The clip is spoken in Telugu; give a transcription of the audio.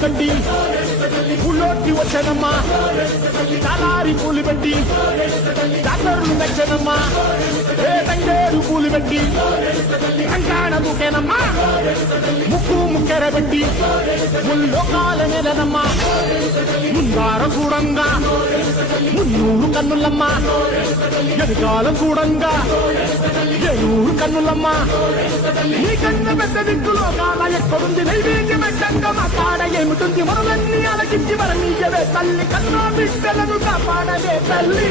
గడ్డి పుల్లోకి వచ్చానమ్మా చాలారి పూలు పెట్టి డాక్టర్లు మెచ్చనమ్మా తంగేరు పూలు పెట్టి కంకాణ ముఖేనమ్మా ముక్కు ముక్కెర పెట్టి ముల్లోకాల నెలనమ్మా ముందార కూడంగా మున్నూరు కన్నులమ్మా ఎదుకాల కూడంగా ఏనూరు కన్నులమ్మా నీ కన్ను పెద్ద దిక్కులో కాల ఎక్కడుంది నైవేద్యం పెట్టంగా మా కాడ ఏమిటుంది మనలన్నీ అలకించి మరణీయవే తల్లి కన్నా బిడ్డలను కాపాడవే తల్లి